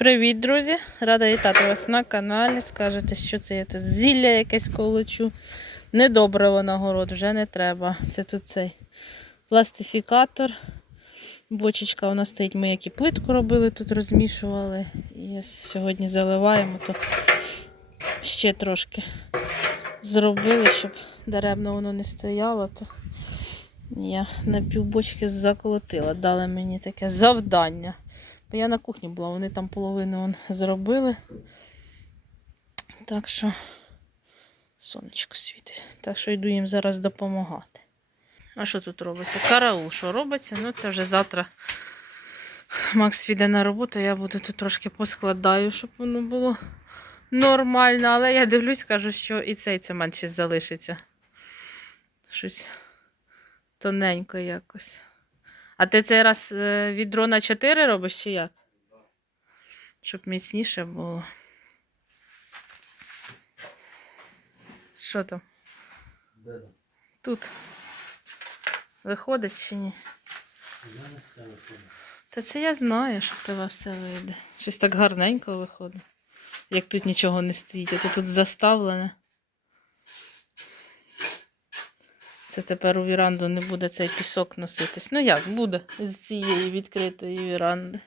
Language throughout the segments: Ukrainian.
Привіт, друзі! Рада вітати вас на каналі. Скажете, що це я тут зілля якесь колочу. Недобре воно город, вже не треба. Це тут цей пластифікатор. Бочечка у нас стоїть, ми як і плитку робили, тут розмішували. І сьогодні заливаємо, то ще трошки зробили, щоб даремно воно не стояло. То я на півбочки заколотила. Дали мені таке завдання. Я на кухні була, вони там половину он зробили. Так що сонечко світить. Так що йду їм зараз допомагати. А що тут робиться? Караул, що робиться? Ну це вже завтра Макс піде на роботу, я буду тут трошки поскладаю, щоб воно було нормально. Але я дивлюсь, кажу, що і цей цемент ще залишиться. Щось тоненько якось. А ти цей раз е, відро на 4 робиш чи як? Щоб міцніше було. Що там? Де? Тут. Виходить чи ні? У мене все виходить. Та це я знаю, що в тебе все вийде. Щось так гарненько виходить. Як тут нічого не стоїть, а то тут заставлене. Це тепер у віранду не буде цей пісок носитись. Ну як буде з цієї відкритої віранди.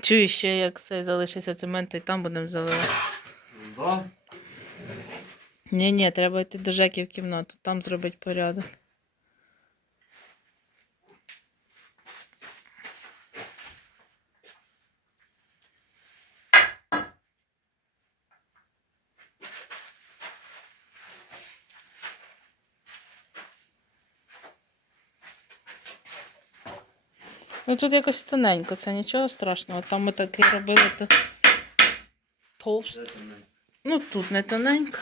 Чую ще, як цей залишиться цемент, й там будемо заливати. Да? Ні, ні, треба йти до Жеки в кімнату, там зробити порядок. Ну тут якось тоненько, це нічого страшного. Там ми таки робили то там? Ну тут не тоненько.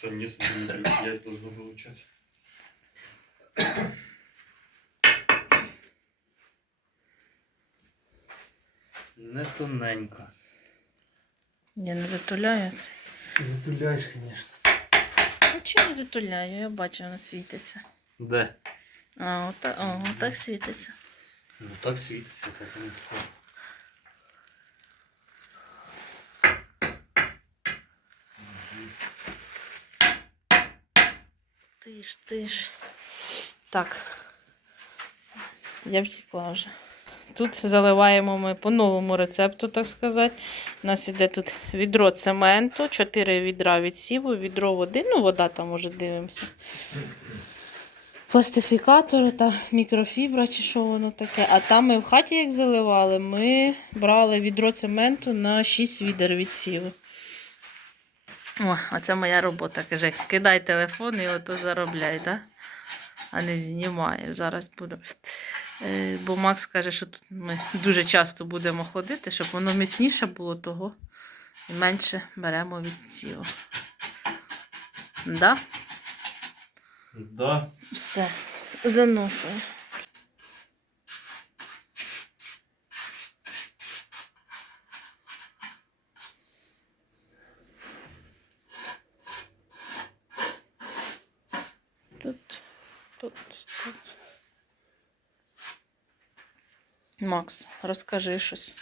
Це не 5 должно получаться. Не тоненько. Я не затуляю це. Затуляєш, звісно. Ну, чого не затуляю? Я бачу, воно світиться. Де? А, отак, о, отак світиться. Ну так світиться, так не скоро. Ти ж, ти ж. Так. Я втікла вже. Тут заливаємо ми по новому рецепту, так сказати. У нас іде тут відро цементу, 4 відра відсіву, відро води. Ну, вода там уже дивимося. Пластифікатор та мікрофібра, чи що воно таке. А там ми в хаті як заливали, ми брали відро цементу на 6 відер відсіву. О, оце моя робота. Каже, кидай телефон і ото заробляй, да? а не знімаєш. Зараз буду. Е, бо Макс каже, що тут ми дуже часто будемо ходити, щоб воно міцніше було того і менше беремо від цього. Да? Да. Все, заношую. Тут, тут, тут. Макс, розкажи щось.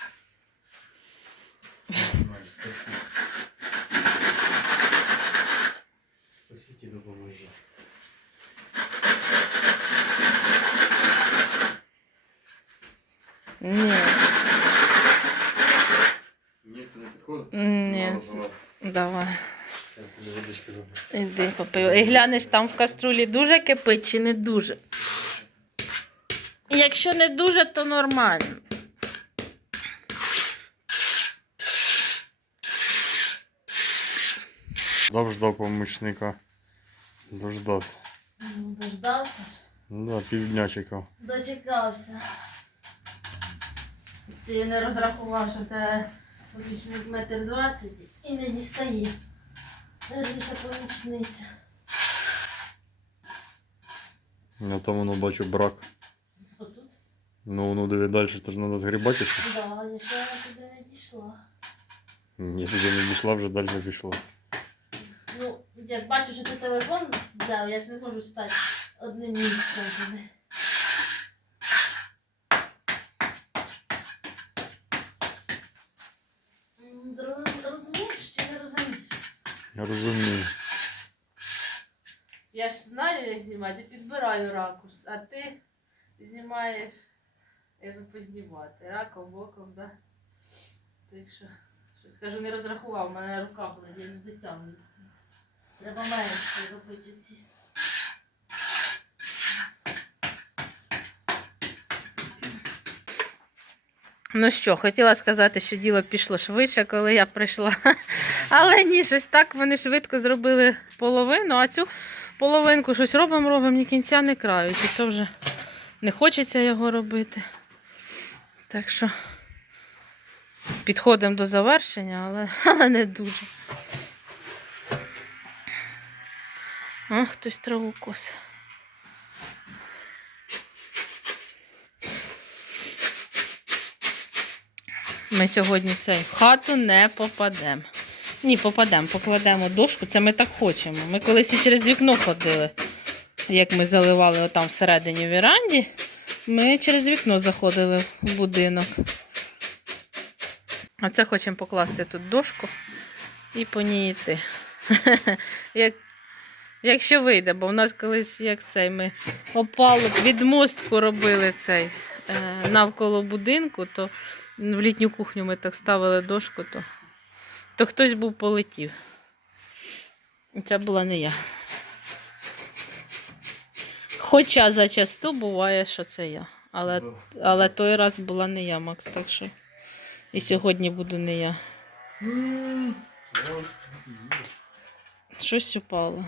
Спасіть і допоможіть. Давай. Іди попив. І глянеш, там в каструлі дуже кипить чи не дуже. Якщо не дуже, то нормально. Ждав помічника. Дождався. Дождався, Ну да, півдня чекав. дочекався. Ти не розрахував, що те помічник метр двадцять і не дістає. Ріша помічниця. Я там воно бачу брак. Отут? Ну воно диви далі, то ж треба згрібати. ще. Да, я туди не дійшла. Ні, туди не дійшла, вже далі пішло. Ну, я ж бачу, що ти телефон взяв, я ж не можу стати одним місцем туди. Я розумію. Я ж знаю, як знімати, я підбираю ракурс, а ти знімаєш, як познімати. Раком, боком, да? Так що, що скажу, не розрахував, у мене рука була, я не дотягнуся. Треба менше робити ці. Ну що, хотіла сказати, що діло пішло швидше, коли я прийшла. Але ні, щось так вони швидко зробили половину, а цю половинку щось робимо, робимо, ні кінця, не краю. І то вже не хочеться його робити. Так що підходимо до завершення, але, але не дуже. О, хтось траву косить. Ми сьогодні цей в хату не попадемо. Ні, попадемо, покладемо дошку. Це ми так хочемо. Ми колись і через вікно ходили, як ми заливали отам всередині в віранді. Ми через вікно заходили в будинок. А це хочемо покласти тут дошку і по ній йти. Як, якщо вийде, бо в нас колись як цей ми опалуб від мостку робили цей е, навколо будинку, то в літню кухню ми так ставили дошку, то, то хтось був полетів. Це була не я. Хоча зачасту буває, що це я. Але, але той раз була не я, Макс, так що і сьогодні буду не я. Щось упало.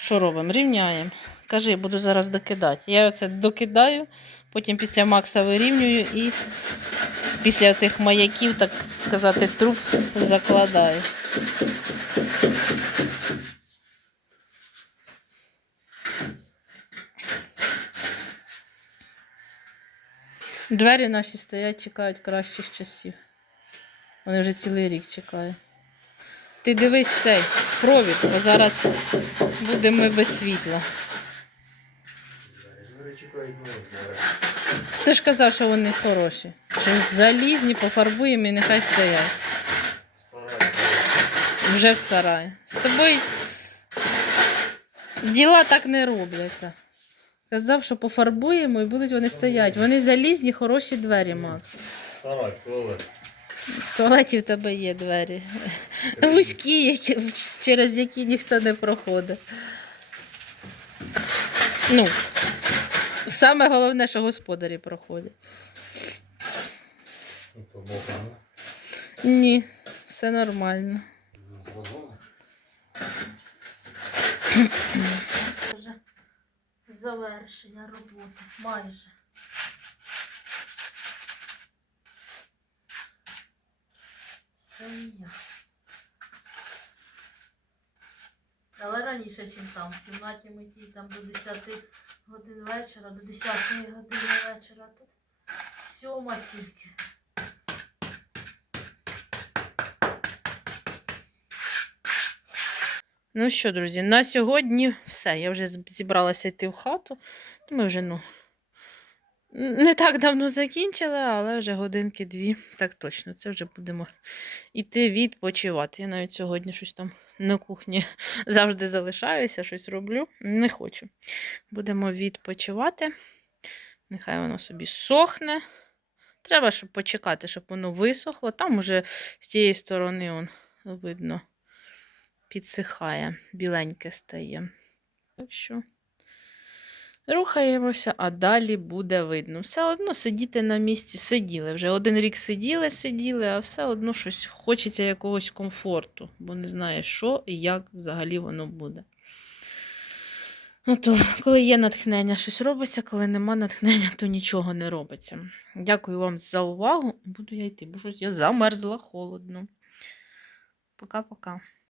Що робимо? Рівняємо. Кажи, буду зараз докидати. Я оце докидаю, потім після Макса вирівнюю і після цих маяків, так сказати, труб закладаю. Двері наші стоять, чекають кращих часів. Вони вже цілий рік чекають. Ти дивись цей провід, бо зараз будемо без світла. Ти ж казав, що вони хороші. Що залізні, пофарбуємо і нехай стоять. Вже в сараї. З тобою діла так не робляться. Казав, що пофарбуємо і будуть вони стоять. Вони залізні, хороші двері, Макс. Сарай, туалет. В туалеті в тебе є двері. Вузькі, які, через які ніхто не проходить. Ну, саме головне, що господарі проходять. То бока, Ні, все нормально. завершення роботи, майже. Все ніяк. Але раніше, ніж там. В кімнаті ми ті там до 10 годин вечора, до 10 години вечора. Тут сьома тільки. Ну що, друзі, на сьогодні все. Я вже зібралася йти в хату. Ми вже, ну, не так давно закінчили, але вже годинки дві. Так точно, це вже будемо йти відпочивати. Я навіть сьогодні щось там на кухні завжди залишаюся, щось роблю. Не хочу. Будемо відпочивати. Нехай воно собі сохне. Треба, щоб почекати, щоб воно висохло. Там уже з тієї сторони он, видно підсихає, біленьке стає. Так що рухаємося, а далі буде видно. Все одно сидіти на місці сиділи. Вже один рік сиділи, сиділи, а все одно щось хочеться якогось комфорту, бо не знаєш, що і як взагалі воно буде. Ну то, коли є натхнення, щось робиться, коли нема натхнення, то нічого не робиться. Дякую вам за увагу. Буду я йти, бо щось я замерзла холодно. Пока-пока.